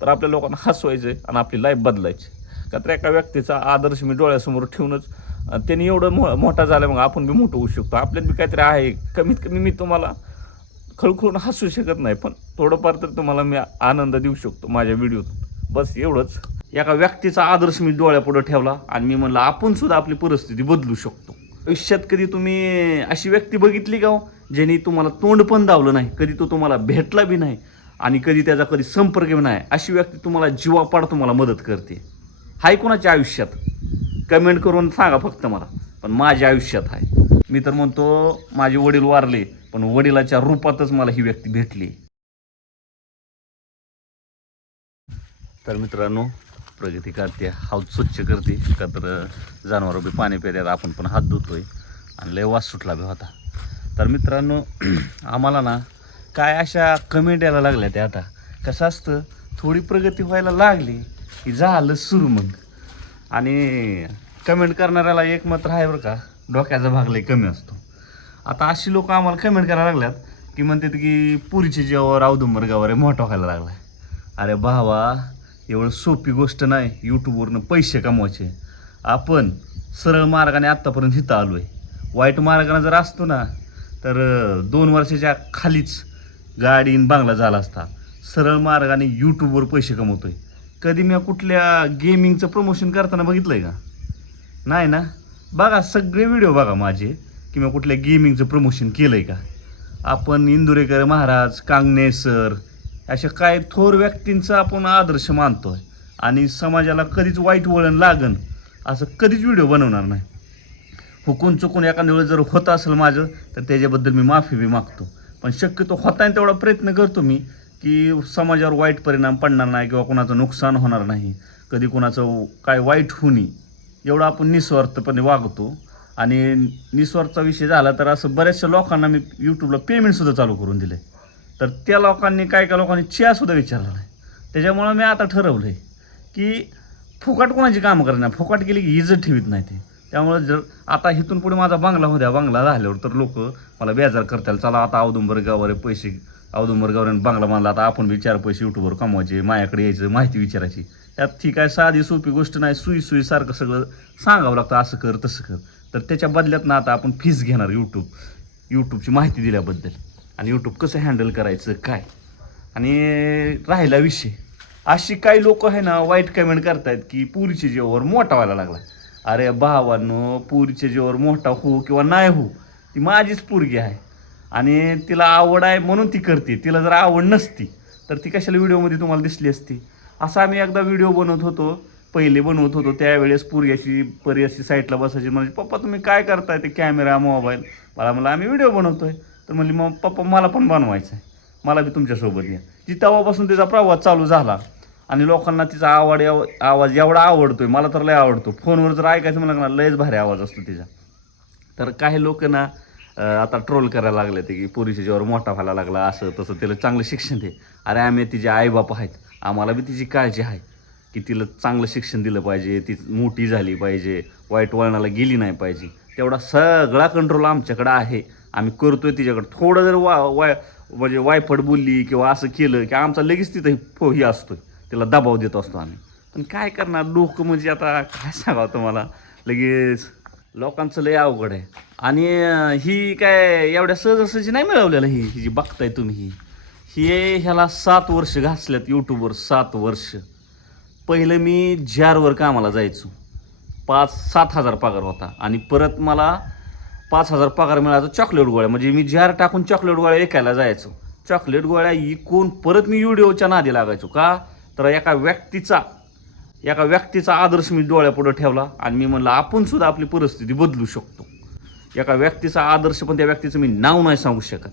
तर आपल्या लोकांना हसवायचं आणि आपली लाईफ बदलायची. का तर एका व्यक्तीचा आदर्श मी डोळ्यासमोर ठेवूनच त्यांनी एवढं मो मोठा झाला मग आपण बी मोठं होऊ शकतो. आपल्यात बी काहीतरी आहे. कमीत कमी मी तुम्हाला खळखळून हसू शकत नाही पण थोडंफार तर तुम्हाला मी आनंद देऊ शकतो माझ्या व्हिडिओतून बस एवढंच. एका व्यक्तीचा आदर्श मी डोळ्यापुढं ठेवला आणि मी म्हणलं आपण सुद्धा आपली परिस्थिती बदलू शकतो. आयुष्यात कधी तुम्ही अशी व्यक्ती बघितली का हो, ज्याने तुम्हाला तोंड पण दावलं नाही? कधी तो तुम्हाला भेटला बी नाही? आणि कधी त्याचा कधी संपर्क नाही अशी व्यक्ती तुम्हाला जीवापाड तुम्हाला मदत करते. हाय कोणाच्या आयुष्यात? कमेंट करून सांगा फक्त मला पण माझ्या आयुष्यात आहे मी तर म्हणतो माझे वडील वारले पण वडिलाच्या रूपातच मला ही व्यक्ती भेटली. तर मित्रांनो प्रगती करते हात स्वच्छ करते का तर जनावर बी पाणी पितात आपण पण हात धुतोय आणि लय वास सुटला बी होता. तर मित्रांनो आम्हाला ना काय अशा कमेंट यायला लागल्या त्या आता? कसं असतं थोडी प्रगती व्हायला लागली की झालं सुरू मग. आणि कमेंट करणाऱ्याला एक मात्र आहे बरं का डोक्याचा भाग लय कमी असतो. आता अशी लोक आम्हाला कमेंट करायला लागल्यात की म्हणतात की पुरीचे जेव्हा औदुंबर गावावर मोठा व्हायला लागलाय. अरे भावा एवढं सोपी गोष्ट नाही यूट्यूबवरनं पैसे कमवायचे. आपण सरळ मार्गाने आत्तापर्यंत इथं आलो आहे वाईट मार्गाने जर असतो ना तर दोन वर्षाच्या खालीच गाडी आणि बांगला झाला असता. सरळ मार्गाने यूट्यूबवर पैसे कमवतोय. कधी मी कुठल्या गेमिंगचं प्रमोशन करताना बघितलं आहे का? नाही ना? बघा सगळे व्हिडिओ बघा माझे की मी कुठल्या गेमिंगचं प्रमोशन केलं आहे का? आपण इंदुरेकर महाराज कांगणे सर अशा काय थोर व्यक्तींचा आपण आदर्श मानतो आहे आणि समाजाला कधीच वाईट वळण लागन असं कधीच व्हिडिओ बनवणार नाही. हुकून चुकून एखाद्या वेळेस जर होत असेल माझं तर त्याच्याबद्दल मी माफी बी मागतो. पण शक्यतो होता तेवढा प्रयत्न करतो मी की समाजावर वाईट परिणाम पडणार नाही किंवा कोणाचं नुकसान होणार नाही. कधी कोणाचं काय वाईट होऊ नये. एवढं आपण निस्वार्थपणे वागतो. आणि निस्वार्थचा विषय झाला तर असं बऱ्याचशा लोकांना मी यूट्यूबला पेमेंटसुद्धा चालू करून दिलं तर त्या लोकांनी काय काय लोकांनी चियासुद्धा विचारला नाही त्याच्यामुळं मी आता ठरवलं आहे की फुकट कोणाची कामं करणार? नाही फुकट केली की इज्जत ठेवीत नाही ते. त्यामुळे जर आता इथून पुढे माझा बांगला होत्या बांगला झाल्यावर तर लोक मला बेजार करतील. चला आता औदुंबर गावावर पैसे औदुंबर गावावर बांगला बांधला. आता आपण बी चार पैसे युट्यूबवर कमवायचे माझ्याकडे यायचं माहिती विचारायची. त्यात ठीक आहे साधी सोपी गोष्ट नाही. सुई सुई सारखं सगळं सांगावं लागतं. असं कर तसं कर. तर त्याच्या बदल्यात ना आता आपण फीस घेणार यूट्यूब यूट्यूबची माहिती दिल्याबद्दल. आणि यूट्यूब कसं हँडल करायचं काय? आणि राहिला विषय. अशी काही लोक आहे ना वाईट कमेंट करतायत की पुरीचे जेवर मोठा व्हायला लागला. अरे भावांनो पुरीच्या जेवर मोठा हो किंवा नाही हो ती माझीच पोरगी आहे. आणि तिला आवड आहे म्हणून ती करते. तिला जर आवड नसती तर ती कशाला व्हिडिओमध्ये तुम्हाला दिसली असती? असा आम्ही एकदा व्हिडिओ बनवत होतो पहिले बनवत होतो त्यावेळेस पुरी अशी परी अशी साईडला बसायची म्हणजे पप्पा तुम्ही काय करताय ते कॅमेरा मोबाईल मला म्हणलं आम्ही व्हिडिओ बनवतोय. तर म्हणली मग पप्पा मला पण बनवायचं आहे मला बी तुमच्यासोबत या. जी तेव्हापासून तिचा प्रवास चालू झाला आणि लोकांना तिचा आवड एव- आवाज एवढा आवडतोय मला तर लय आवडतो. फोनवर जर ऐकायचं म्हणलं ना लयच भारी आवाज असतो तिचा. तर काही लोक ना आता ट्रोल करायला लागले ते की पोरीच्या जेव्हा मोठा व्हायला लागला असं तसं तिला चांगलं शिक्षण दे. अरे आम्ही तिचे आईबाप आहेत आम्हाला बी तिची काळजी आहे की तिला चांगलं शिक्षण दिलं पाहिजे ती मोठी झाली पाहिजे वाईट वळणाला गेली नाही पाहिजे. तेवढा सगळा कंट्रोल आमच्याकडं आहे. आम्ही करतोय तिच्याकडं. थोडं जर वा वाय म्हणजे वायफट बोलली किंवा असं केलं की आमचा लगेच तिथं फो ही असतोय. तिला दबाव देत असतो आम्ही. पण काय करणार? लोक म्हणजे आता काय सांगावं तुम्हाला? लगेच लोकांचं लय अवघड आहे. आणि ही काय एवढ्या सहजासहजी नाही मिळवलेलं ही ही जी बघताय तुम्ही ही? ही ह्याला सात वर्ष घासल्यात यूट्यूबवर सात वर्ष. पहिलं मी जारवर कामाला जायचो. पाच सात हजार पगार होता. आणि परत मला पाच हजार पगार मिळायचा चॉकलेट गोळ्या. म्हणजे मी जार टाकून चॉकलेट गोळ्या विकायला जायचो. चॉकलेट गोळ्या इकून परत मी व्हिडिओच्या नादी लागायचो. का? तर एका व्यक्तीचा एका व्यक्तीचा आदर्श मी डोळ्यापुढं ठेवला आणि मी म्हणलं आपणसुद्धा आपली परिस्थिती बदलू शकतो. एका व्यक्तीचा आदर्श पण त्या व्यक्तीचं मी नाव नाही सांगू शकत.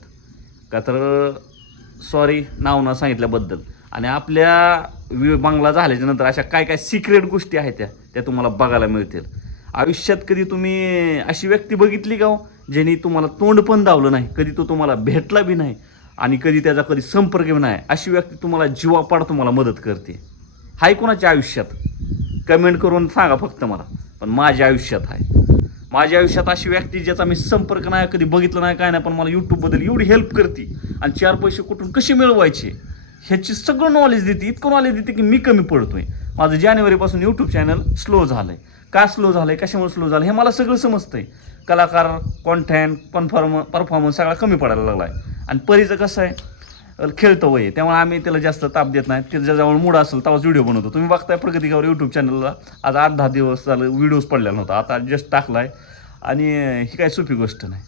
का तर सॉरी नाव न सांगितल्याबद्दल. आणि आपल्या वि बांगला झाल्याच्यानंतर अशा काय काय सिक्रेट गोष्टी आहेत त्या त्या तुम्हाला बघायला मिळतील. आयुष्यात कधी तुम्ही अशी व्यक्ती बघितली का हो ज्याने तुम्हाला तोंड पण दावलं नाही कधी तो तुम्हाला भेटला बी नाही आणि कधी त्याचा कधी संपर्क नाही अशी व्यक्ती तुम्हाला जीवापाड तुम्हाला मदत करते. हाय कोणाच्या आयुष्यात? कमेंट करून सांगा फक्त मला. पण माझ्या आयुष्यात आहे माझ्या आयुष्यात अशी व्यक्ती ज्याचा मी संपर्क नाही कधी बघितलं नाही काय नाही पण मला यूट्यूबबद्दल एवढी हेल्प करते आणि चार पैसे कुठून कसे मिळवायचे ह्याची सगळं नॉलेज देते इतकं नॉलेज देते की मी कमी पडतोय. माझं जानेवारीपासून यूट्यूब चॅनल स्लो झालं आहे का स्लो झालं आहे कशामुळे स्लो झालं हे मला सगळं समजतं आहे कलाकार कॉन्टेंट परफॉर्म परफॉर्मन्स सगळा कमी पडायला लागला आहे आणि परीचं कसं आहे? खेळतो खेळतं वय त्यामुळे आम्ही त्याला जास्त ताप देत नाही. त्याच्याजवळ मूड असेल तेव्हाच व्हिडिओ बनवतो. तुम्ही बघताय प्रगतीगावर यूट्यूब चॅनलला आज आठ दहा दिवस झालं व्हिडिओज पडलेला नव्हता. आता जस्ट टाकला आहे आणि ही काही सोपी गोष्ट नाही.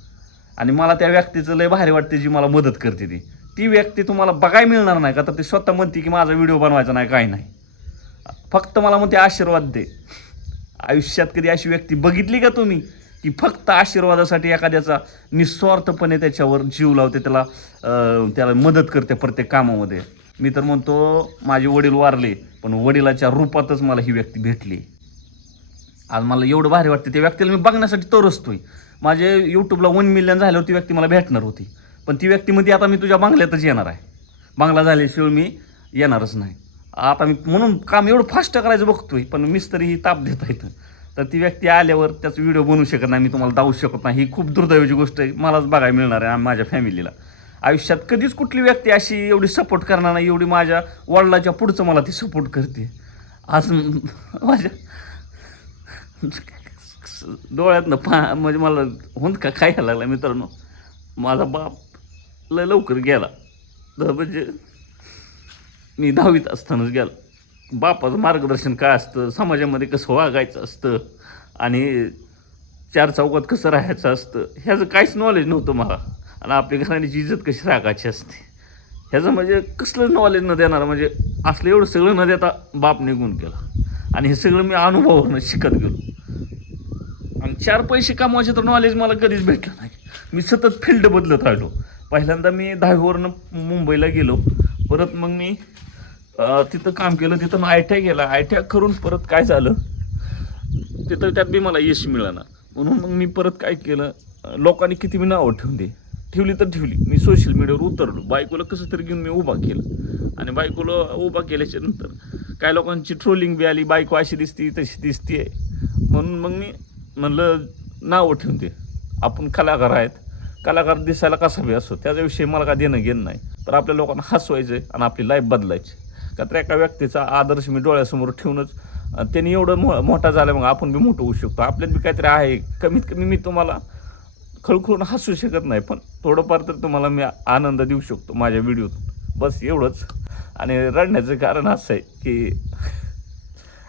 आणि मला त्या व्यक्तीचं लय भारी वाटते जी मला मदत करते ती. ती व्यक्ती तुम्हाला बघाय मिळणार नाही का? तर ती स्वतः म्हणते की माझा व्हिडिओ बनवायचा नाही काय नाही. फक्त मला मग ते आशीर्वाद दे. आयुष्यात कधी अशी व्यक्ती बघितली का तुम्ही की फक्त आशीर्वादासाठी एखाद्याचा निस्वार्थपणे त्याच्यावर जीव लावते त्याला त्याला मदत करते प्रत्येक कामामध्ये. मी तर म्हणतो माझे वडील वारले पण वडिलाच्या रूपातच मला ही व्यक्ती भेटली. आज मला एवढं भारी वाटते त्या व्यक्तीला मी बघण्यासाठी तरसतोय. माझे यूट्यूबला वन मिलियन झाल्यावर ती व्यक्ती मला भेटणार होती. पण ती व्यक्तीमध्ये आता मी तुझ्या बंगल्यातच येणार आहे. बंगला झाल्याशिवाय मी येणारच नाही. आता मी म्हणून काम एवढं फास्ट करायचं बघतोय पण मिस्त्री ही ताप देता येतं तर ती व्यक्ती आल्यावर त्याचा व्हिडिओ बनवू शकत नाही मी तुम्हाला दावू शकत नाही. ही खूप दुर्दैवाची गोष्ट आहे मलाच बघायला मिळणार आहे आणि माझ्या फॅमिलीला आयुष्यात कधीच कुठली व्यक्ती अशी एवढी सपोर्ट करणार नाही एवढी माझ्या वडिलाच्या पुढचं मला ती सपोर्ट करते. आज माझ्या डोळ्यातनं पा म्हणजे मला हुंदका खायला लागला मित्रांनो? माझा बाप लवकर गेला. तर म्हणजे मी दहावीत असतानाच गेलो. बापाचं मार्गदर्शन काय असतं? समाजामध्ये कसं वागायचं असतं? आणि चार चौकात कसं राहायचं असतं? ह्याचं काहीच नॉलेज नव्हतं मला. आणि आपल्या घराण्याची इज्जत कशी राखायची असते? ह्याचं म्हणजे कसलं नॉलेज न देणार म्हणजे असलं एवढं सगळं न देता बाप निघून गेला. आणि हे सगळं मी अनुभवावरनं शिकत गेलो. आणि चार पैसे कमवायचे तर नॉलेज मला कधीच भेटलं नाही. मी सतत फील्ड बदलत राहिलो. पहिल्यांदा मी दहावीवरनं मुंबईला गेलो. परत मग मी तिथं काम केलं तिथं आय टी आय केला आय टी आय करून परत काय झालं? तिथं त्यात बी मला यश मिळालं. म्हणून मग मी परत काय केलं? लोकांनी किती मी नावं ठेवून दे ठेवली तर ठेवली. मी सोशल मीडियावर उतरलो. बायकोला कसं तरी घेऊन मी उभा केलं. आणि बायकोला उभा केल्याच्यानंतर काय लोकांची ट्रोलिंग बी आली. बायको अशी दिसती तशी दिसते म्हणून मग मी म्हणलं नावं ठेवून दे. आपण कलाकार आहेत. कलाकार दिसायला कसा बी असो त्याच्याविषयी मला काय देणं घेणं नाही. तर आपल्या लोकांना हसवायचं आहे आणि आपली लाईफ बदलायची का तर एका व्यक्तीचा आदर्श मी डोळ्यासमोर ठेवूनच त्यांनी एवढं मो मोठा झाला मग आपण बी मोठं होऊ शकतो. आपल्यात बी काहीतरी आहे. कमीत कमी मी तुम्हाला खळखळून हसू शकत नाही पण थोडंफार तर तुम्हाला मी आनंद देऊ शकतो माझ्या व्हिडिओत बस एवढंच. आणि रडण्याचं कारण असं आहे की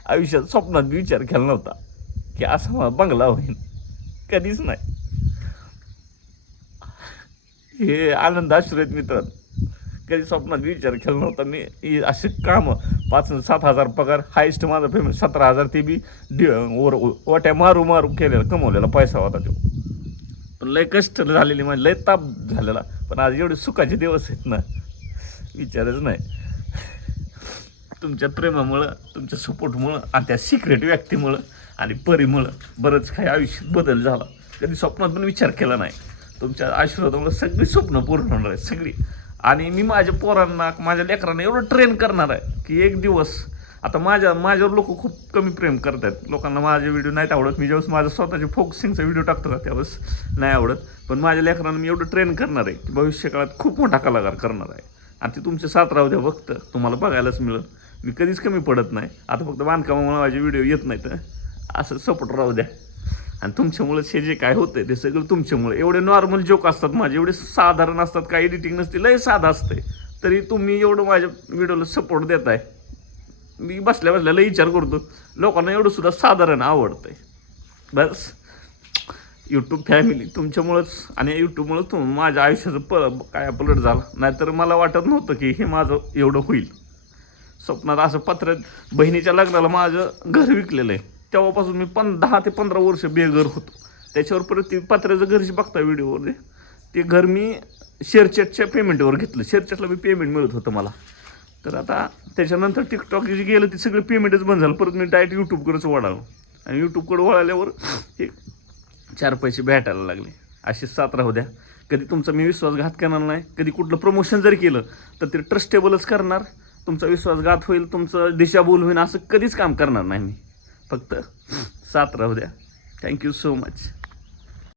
आयुष्यात स्वप्नात बी विचार केला नव्हता की असा मला बंगला होईन. कधीच नाही. हे आनंद आश्रयत मित्र कधी स्वप्नात विचार केला नव्हता मी. असे काम. पाच सात हजार पगार हायस्ट माझा पेमेंट सतरा हजार ते बी डी वर ओट्या मारू मारू केलेला कमवलेला पैसा होता तो. पण लय कष्ट झालेली म्हणजे लय ताप झालेला. पण आज एवढे सुखाचे दिवस आहेत ना विचारच नाही. तुमच्या प्रेमामुळं तुमच्या सपोर्टमुळं आणि त्या सिक्रेट व्यक्तीमुळं आणि परीमुळं बरंच काही आयुष्यात बदल झाला. कधी स्वप्नात पण विचार केला नाही. तुमच्या आशीर्वादामुळे सगळी स्वप्न पूर्ण होणार आहेत सगळी. आणि मी माझ्या पोरांना माझ्या लेकरांना एवढं ट्रेन करणार आहे की एक दिवस आता माझ्या माझ्यावर लोक खूप कमी प्रेम करतात. लोकांना माझे व्हिडिओ नाहीत आवडत. मी ज्यावेळेस माझा स्वतःचे फोकसिंगचा व्हिडिओ टाकतो का त्यावेळेस नाही आवडत. पण माझ्या लेकरांना मी एवढं ट्रेन करणार आहे की भविष्यकाळात खूप मोठा कलाकार करणार आहे. आणि ते तुमचे साथ राहू द्या फक्त. तुम्हाला बघायलाच मिळेल. मी कधीच कमी पडत नाही. आता फक्त बांधकामामुळे माझे व्हिडिओ येत नाहीत असं सपोर्ट राहू द्या. आणि तुमच्यामुळेच हे जे काय होतंय ते सगळं तुमच्यामुळे. एवढे नॉर्मल जोक असतात माझे एवढे साधारण असतात काय एडिटिंग नसते लय साधं असतंय. तरी तुम्ही एवढं माझ्या व्हिडिओला सपोर्ट देताय. मी बसल्या बसल्या लय विचार करतो. लोकांना एवढं सुद्धा साधारण आवडतंय. बस. यूट्यूब फॅमिली तुमच्यामुळंच आणि यूट्यूबमुळंच तुम माझ्या आयुष्याचं प काय पलट झाला. नाहीतर मला वाटत नव्हतं की हे माझं एवढं होईल. स्वप्नात असं पत्र बहिणीच्या लग्नाला माझं घर विकलेलं आहे. तेव्हापासून मी पण दहा ते पंधरा वर्ष बेघर होतो. त्याच्यावर परत ते पत्र्याचं घरची बघता व्हिडिओवर ते घर मी शेअरचॅटच्या पेमेंटवर घेतलं. शेअरचॅटला बी पेमेंट मिळत होतं मला. तर आता त्याच्यानंतर टिकटॉक जे गेलं ते सगळं पेमेंटच बंद झालं. परत मी डायरेक्ट यूट्यूबकडेच वळालो. आणि यूट्यूबकडे वळाल्यावर एक चार पैसे भेटायला लागले. असे सात राहू द्या. कधी तुमचा मी विश्वासघात करणार नाही. कधी कुठलं प्रमोशन जर केलं तर ते ट्रस्टेबलच करणार. तुमचा विश्वासघात होईल तुमचं दिशाभूल होईल असं कधीच काम करणार नाही मी. फक्त सात राहू द्या. Thank you so much